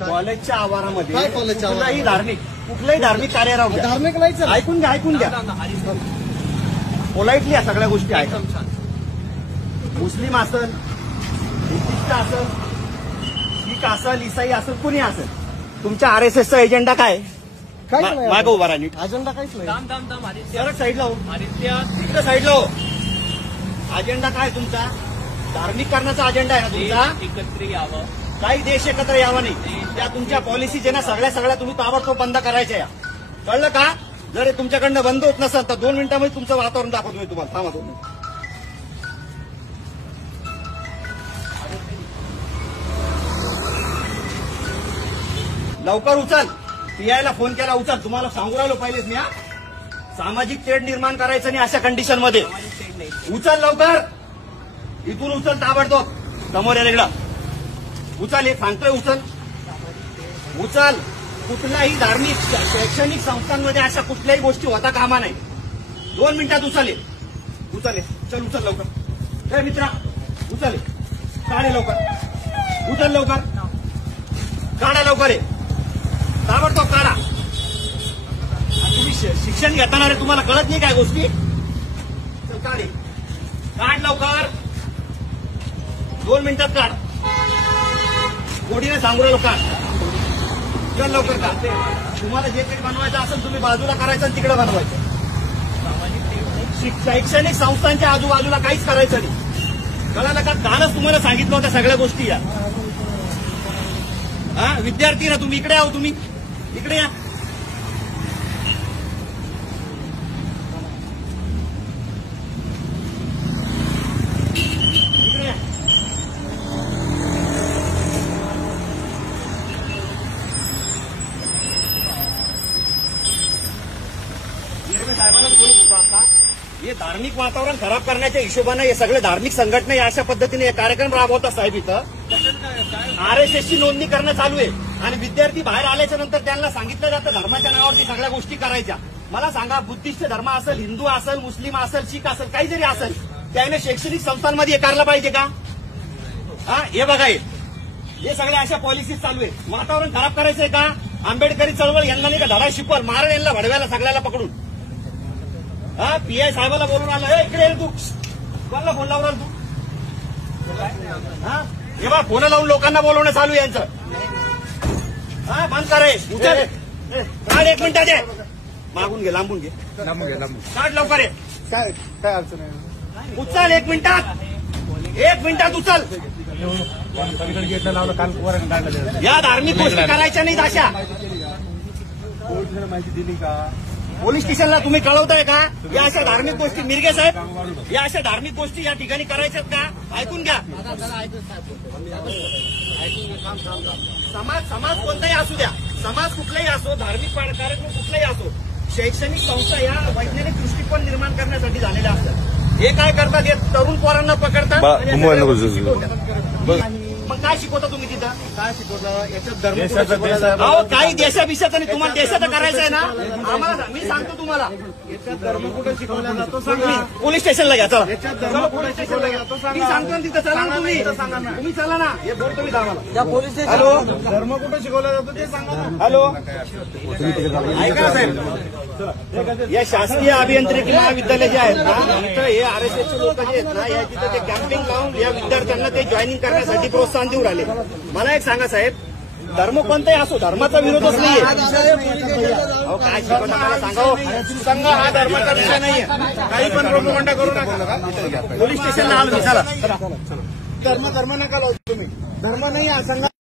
कॉलेजच्या आवारामध्ये काय कॉलेजच्या आवारामध्ये? कुठलाही धार्मिक कार्य राहू द्या. धार्मिक नाही सर. ऐकून घ्या पोलाइटली या सगळ्या गोष्टी ऐका. मुस्लिम असल, बुद्धिस्ट असल, शीख असल, इसाई असल, कुणी असेल, तुमच्या आरएसएसचा एजेंडा काय? काहीच नाही. मागं उभा राहा नीट. अजेंडा काहीच नाही. सरळ साईडला हो. तिकडे साईडला हो. अजेंडा काय तुमचा? धार्मिक करण्याचा अजेंडा आहे ना तुमचा? एकत्र यावं. काही देश एकत्र यावा नाही. त्या तुमच्या पॉलिसी जे ना सगळ्या तुम्ही ताबडतोब बंद करायच्या या. कळलं का? जर तुमच्याकडनं बंद होत नसेल तर 2 मिनिटांमध्ये तुमचं वातावरण दाखवतो मी तुम्हाला. थांबा 2 मिनिट. लवकर उचल. पीआयला फोन केला, उचल. तुम्हाला सांगू राहिलो पहिलेच मी. सामाजिक तेढ निर्माण करायचं नाही अशा कंडिशनमध्ये. उचल लवकर. इथून उचल ताबडतोब. समोर या इकडं. उचल. हे सांगतोय उचल. उचल. कुठल्याही धार्मिक शैक्षणिक संस्थांमध्ये अशा कुठल्याही गोष्टी होता कामा नाही. 2 मिनिटात उचल. उचल. चल उचल लवकर. मित्रा उचल. काढे लवकर. उचल लवकर. काढा लवकर. आहे ताबडतोब काढा. तुम्ही शिक्षण घेताना रे तुम्हाला कळत नाही काय गोष्टी? चल काढे. काढ लवकर. 2 मिनिटात काढ. गोडीने सांगू राहिलो काढ. चल लवकर काढ. तुम्हाला जे काही बनवायचं असेल तुम्ही बाजूला करायचं आणि तिकडे बनवायचं. शैक्षणिक संस्थांच्या आजूबाजूला काहीच करायचं नाही. कळालं का? कालच तुम्हाला सांगितलं होत्या सगळ्या गोष्टी या. विद्यार्थी ना तुम्ही इकडे आहो. तुम्ही इकडे या. इकडे या. साहेबांनाच बोलत होतो आता. हे धार्मिक वातावरण खराब करण्याच्या हिशोबानं हे सगळे धार्मिक संघटना अशा पद्धतीने कार्यक्रम राबवतात साहेब. इथं आरएसएसची नोंदणी करणं चालू आहे आणि विद्यार्थी बाहेर आल्याच्या नंतर त्यांना सांगितलं जातं धर्माच्या नावावरती सगळ्या गोष्टी करायच्या. मला सांगा, बुद्धिस्ट धर्म असेल, हिंदू असेल, मुस्लिम असेल, शीख असेल, काही जरी असेल, त्याने शैक्षणिक संस्थांमध्ये हे करायला पाहिजे का? हे बघा, हे सगळ्या अशा पॉलिसीज चालू आहे. वातावरण खराब करायचंय का? आंबेडकरी चळवळ यांना नाही का धडा शिकवल, मारण यांना भडव्याला सगळ्याला पकडून. पीआय साहेबाला बोलून आलं. इकडे ये तू. कोणाला फोन लावून तू? हे बा फोन लावून लोकांना बोलवणं चालू आहे यांचं. बंद करे. उचल. काढ 1 मिनिटात. मागून घे, लांबून घे. काढ लवकर. काय अडचण आहे? उचल 1 मिनिटात. 1 मिनिटात उचल. या धार्मिक गोष्टी करायच्या नाहीत अशा. माहिती दिली का? पोलीस स्टेशनला तुम्ही कळवताय का? या अशा धार्मिक गोष्टी मिरगे साहेब, या अशा धार्मिक गोष्टी या ठिकाणी करायच्यात का? ऐकून घ्या. समाज कोणताही असू द्या, समाज कुठलाही असो, धार्मिक कार्यक्रम कुठलाही असो, शैक्षणिक संस्था या वैज्ञानिक दृष्टिकोन निर्माण करण्यासाठी झालेल्या असतात. हे काय करतात? हे तरुण पोरांना पकडतात. मग काय शिकवता तुम्ही तिथं? काय शिकवता? याच्यात धर्म काही देशाभिषेक आणि तुम्हाला देशाचं करायचं आहे ना? आम्हाला मी सांगतो तुम्हाला. याच्यात धर्म कुठे शिकवला जातो सांगा. पोलीस स्टेशनला घ्या. चला. याच्यात धर्म कुठे शिकवला जातो मी सांगतो ना तिथं. चला ना तुम्ही चला ना. हे बोलतो मी आम्हाला. पोलीस हॅलो, धर्म कुठे शिकवला जातो ते सांगा ना. हॅलो, ऐका साहेब. या शासकीय अभियांत्रिकी महाविद्यालय जे आहेत ना, इथं हे आरएसएसचे लोक जे आहेत ना, या तिथं ते कॅम्पिंग लावून या विद्यार्थ्यांना ते जॉईनिंग करण्यासाठी प्रोत्साहन देऊ राहिले. मला एक सांगा साहेब, धर्म कोणताही असो, धर्माचा विरोधच नाहीये. काय शिकवता मला सांगा. संघ हा धर्माचा विषय नाहीये. काही पण प्रोपगंडा करू नका. पोलीस स्टेशनला आलो मी. चला. धर्म नका लावू तुम्ही. धर्म नाही हा संघ.